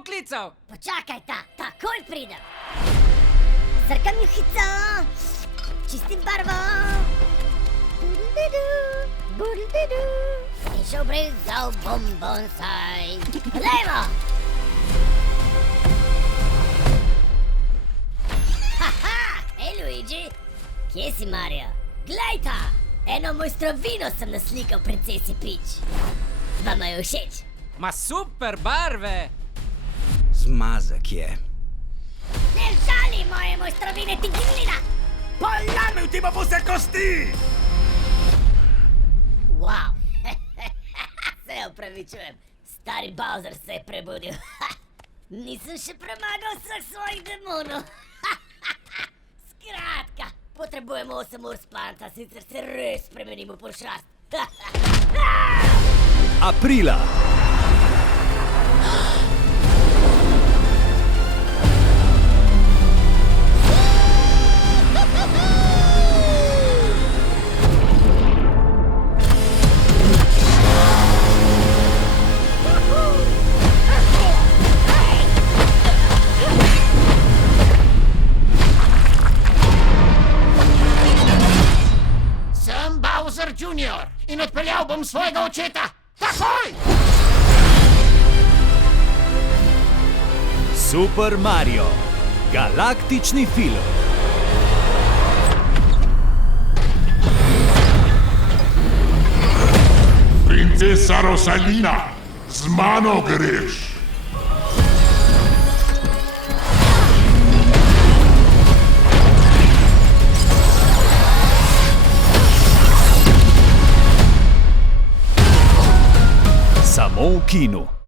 vklical. Počakaj ta, takoj pridem. Srkam juhico, čistim barvo. Budidu. In šel brezal bonsai. Lejmo! Haha, hej Luigi, kje si Mario? Glej ta, eno mojstrovino sem naslikal princesi Peach. Vama je všeč? Ma super barve. Zmazek je. Ne žali moje mojstrovine, ti glina! Polamil ti pa vse kosti! Wow. Se opravičujem, stari Bowser se je prebudil. Nisem še premagal vseh svojih demonov. Skratka, potrebujemo 8 ur spanca, sicer se res spremenimo v pošast. Aprila. Sem Bowser Jr. in odpeljal bom svojega očeta. Takoj! Super Mario. Galaktični film. Princesa Rosalina, z mano greš. Samo v kinu.